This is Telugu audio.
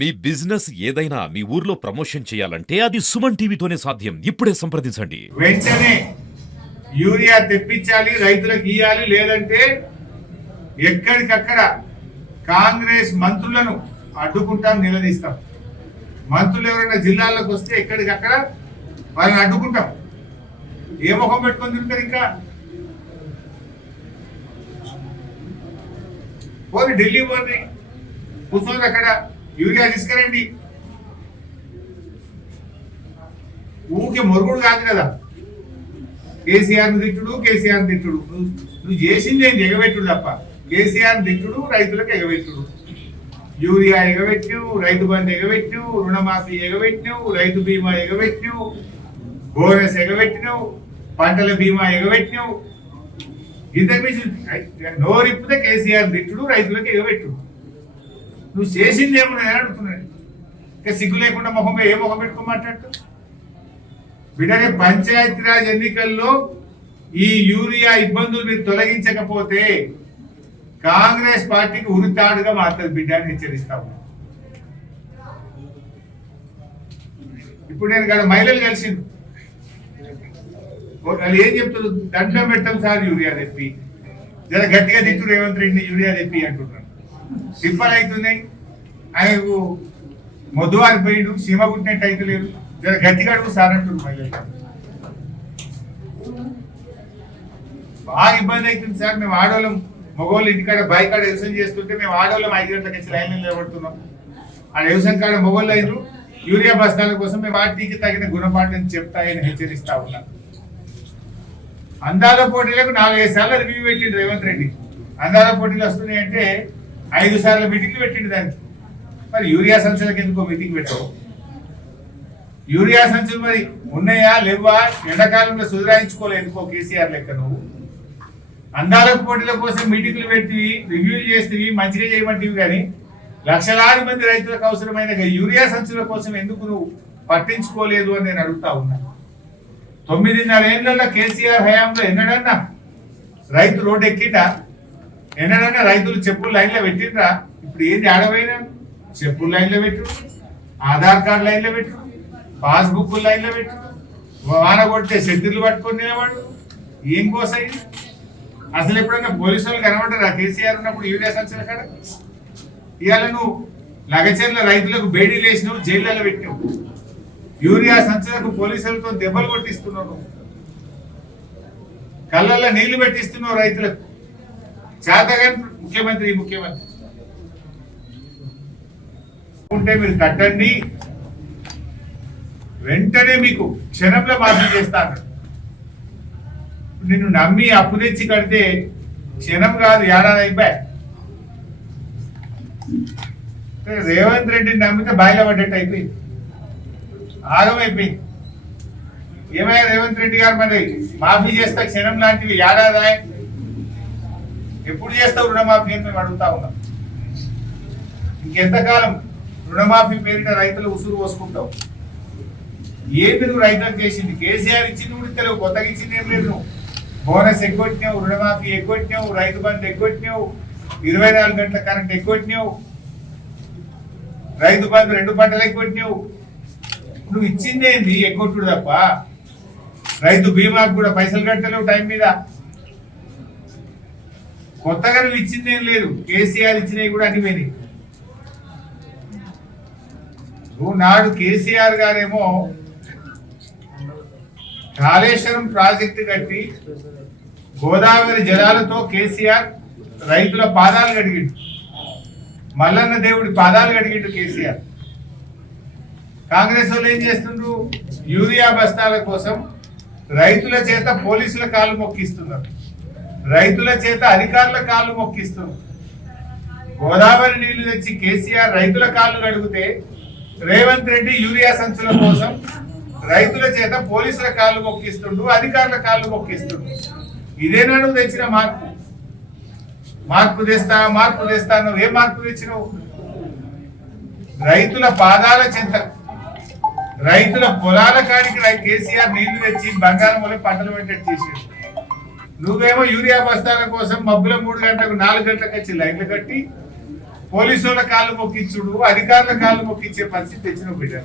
మీ బిజినెస్ ఏదైనా మీ ఊర్లో ప్రమోషన్ చేయాలంటే అది సుమన్ టీవీతోనే సాధ్యం. ఇప్పుడే సంప్రదించండి. వెంటనే యూరియా తెప్పించాలి, రైతులకు ఇయ్యాలి. లేదంటే ఎక్కడికక్కడ కాంగ్రెస్ మంత్రులను అడ్డుకుంటాం, నిలదీస్తాం. మంత్రులు ఎవరైనా జిల్లాల్లోకి వస్తే ఎక్కడికక్కడ వాళ్ళని అడ్డుకుంటాం. ఏ ముఖం పెట్టుకొని తిరుగుతారు? ఇంకా పోనీ ఢిల్లీ పోని కూర్చోండి, అక్కడ యూరియా తీసుకురండి. ఊకే మొరుగుడు కాదు కదా కేసీఆర్ తిట్టుడు, కేసీఆర్ తిట్టుడు. నువ్వు చేసింది ఏంటి? ఎగబెట్టుడు తప్ప. కేసీఆర్ తిట్టుడు, రైతులకు ఎగబెట్టుడు. యూరియా ఎగబెట్టినావు, రైతు బంధు ఎగబెట్టినావు, రుణమాఫీ ఎగబెట్టినావు, రైతు బీమా ఎగబెట్టినావు, బోనస్ ఎగబెట్టినావు, పంటల బీమా ఎగబెట్టినావు. ఇంతకు మించి నోరిప్పితే కేసీఆర్ తిట్టుడు, రైతులకు ఎగబెట్టుడు. నువ్వు చేసింది ఏమన్నా అడుగుతున్నాడు. ఇంకా సిగ్గు లేకుండా ముఖం ఏ ముఖం పెట్టుకోమంటాడు బిడ్డనే. పంచాయతీరాజ్ ఎన్నికల్లో ఈ యూరియా ఇబ్బందులు మీరు తొలగించకపోతే కాంగ్రెస్ పార్టీకి ఉరితాడుగా మారుతుంది బిడ్డని హెచ్చరిస్తాము. ఇప్పుడు నేను ఇక్కడ మహిళలు కలిసింది, వాళ్ళు ఏం చెప్తున్నారు? దండం పెట్టాం సార్ యూరియా తెప్పి, జర గట్టిగా తిట్టు రేవంత్ రెడ్డిని యూరియా తెప్పి అంటున్నాను. సింపల్ అవుతున్నాయి. ఆయనకు మొద్దు ఆరిపోయిండు, సీమ కుట్టినట్టు అయితే లేదు. జర గట్టిగా అడుగు సార్ అంటున్నారు మహిళలు. బాగా ఇబ్బంది అవుతుంది సార్. మేము ఆడవాళ్ళం, మగవాళ్ళు ఇంటికాడ బైకాడ వ్యవసాయం చేస్తుంటే మేము ఆడవాళ్ళం 5 గంటలకు వచ్చి లైన్లో నిలబడుతున్నాం. ఆ వ్యవసాయం కాడ మగవాళ్ళు అయినరు. యూరియా బస్తాల కోసం మేము వాటికి తగిన గుణపాఠం చెప్తాయని హెచ్చరిస్తా ఉన్నాం. అందాల పోటీలకు 4-5 సార్లు రివ్యూ పెట్టిండు రేవంత్ రెడ్డి. అందాల పోటీలు వస్తున్నాయంటే 5 సార్లు మీటింగ్లు పెట్టిండు దానికి. మరి యూరియా సంచులకు ఎందుకో మీటింగ్ పెట్టావు? యూరియా సంచులు మరి ఉన్నాయా లేవా? ఎండాకాలంలో సుధరాయించుకోలేదు ఎందుకో కేసీఆర్ లెక్క నువ్వు. అందాల పోటీల కోసం మీటింగ్లు పెట్టివి, రివ్యూలు చేస్తేవి, మంచిగా చేయమంటివి. కానీ లక్షలాది మంది రైతులకు అవసరమైన యూరియా సంచుల కోసం ఎందుకు నువ్వు పట్టించుకోలేదు అని నేను అడుగుతా ఉన్నా. 9.5 ఏళ్లలో కేసీఆర్ హయాంలో ఎన్నడన్నా రైతు రోడ్డు ఎక్కిండా? ఎన్నడన్నా రైతులు చెప్పులు లైన్లో పెట్టిండ్రా? ఇప్పుడు ఏంది ఆడపోయినా? చెప్పులు లైన్లో పెట్టు, ఆధార్ కార్డు లైన్లో పెట్టు, పాస్బుక్ లైన్లో పెట్టు, వాన కొడితే శత్రులు పట్టుకొని నిలబడు. ఏం కోసాయి? అసలు ఎప్పుడన్నా పోలీసు వాళ్ళు కనబడ్డారా కేసీఆర్ ఉన్నప్పుడు యూరియా సంచుల కాడ? ఇవాళ నువ్వు లగచర్ల రైతులకు బేడీ లేసినావు, జైళ్ళలో పెట్టినావు. యూరియా సంచులకు పోలీసులతో దెబ్బలు కొట్టిస్తున్నావు, కళ్ళల్లో నీళ్లు పెట్టిస్తున్నావు రైతులకు. చేతగాని ముఖ్యమంత్రి ఉంటే మీరు కట్టండి, వెంటనే మీకు క్షణంలో మాఫీ చేస్తాను. నిన్ను నమ్మి అప్పు తెచ్చి కడితే క్షణం కాదు, ఏడాది అయిపోయా. రేవంత్ రెడ్డిని నమ్మితే బాయిల పడ్డట్టు అయిపోయింది, ఆగమైపోయింది. ఏమయ్యా రేవంత్ రెడ్డి గారు, మరి మాఫీ చేస్తా క్షణం లాంటివి ఏడాది ఎప్పుడు చేస్తావు రుణమాఫీ అని మేము అడుగుతా ఉన్నాం. ఇంకెంతకాలం రుణమాఫీ పేరిట రైతులు ఉసురు పోసుకుంటావు? ఏంటి నువ్వు రైతులకు చేసింది? కేసీఆర్ ఇచ్చింది కూడా తెలియదు, కొత్తగా ఇచ్చింది ఏం లేదు. నువ్వు బోనస్ ఎగ్గొట్టినావు, రుణమాఫీ ఎగ్గొట్టినావు, రైతు బంధు ఎగ్గొట్టినావు, 24 గంటల కరెంట్ ఎగ్గొట్టినావు, రైతు బంధు 2 పంటలు ఎగ్గొట్టినావు. నువ్వు ఇచ్చింది ఏంది? ఎగ్గొట్టుడు తప్ప. రైతు బీమాకు కూడా పైసలు కట్టలేవు టైం మీద. కొత్తగా నువ్వు ఇచ్చింది ఏం లేదు. కేసీఆర్ ఇచ్చినవి కూడా అనిపోయినాయి. నువ్వు నాడు కేసీఆర్ గారేమో కాళేశ్వరం ప్రాజెక్టు కట్టి గోదావరి జలాలతో కేసీఆర్ రైతుల పాదాలు కడిగిండు, మల్లన్న దేవుడి పాదాలు కడిగిండు కేసీఆర్. కాంగ్రెస్ వాళ్ళు ఏం చేస్తుండ్రు? యూరియా బస్తాల కోసం రైతుల చేత పోలీసుల కాళ్ళు మొక్కిస్తున్నారు, రైతుల చేత అధికారుల కాళ్ళు మొక్కిస్తున్నారు. గోదావరి నీళ్లు తెచ్చి కేసీఆర్ రైతుల కాళ్ళు కడిగితే రేవంత్ రెడ్డి యూరియా సంచుల కోసం రైతుల చేత పోలీసుల కాళ్ళు మొక్కిస్తుండు, అధికారుల కాళ్ళు మొక్కిస్తుండు. ఇదేనా నువ్వు తెచ్చిన మార్పు? మార్పు తెస్తా నువ్వు ఏ మార్పు తెచ్చినావు? రైతుల పాదాల చెంత, రైతుల పొలాల కాడికి కేసీఆర్ నీళ్లు తెచ్చి బంగారం వల్ల పంటలు పెట్టేట్టు చేసాడు. నువ్వేమో యూరియా బస్తాల కోసం మబ్బుల 3 గంటలకు 4 గంటలకు వచ్చి లైన్లు కట్టి పోలీసుల కాళ్ళు మొక్కించుడు, అధికారుల కాళ్ళు మొక్కించే పరిస్థితి తెచ్చిన బిడ్డ.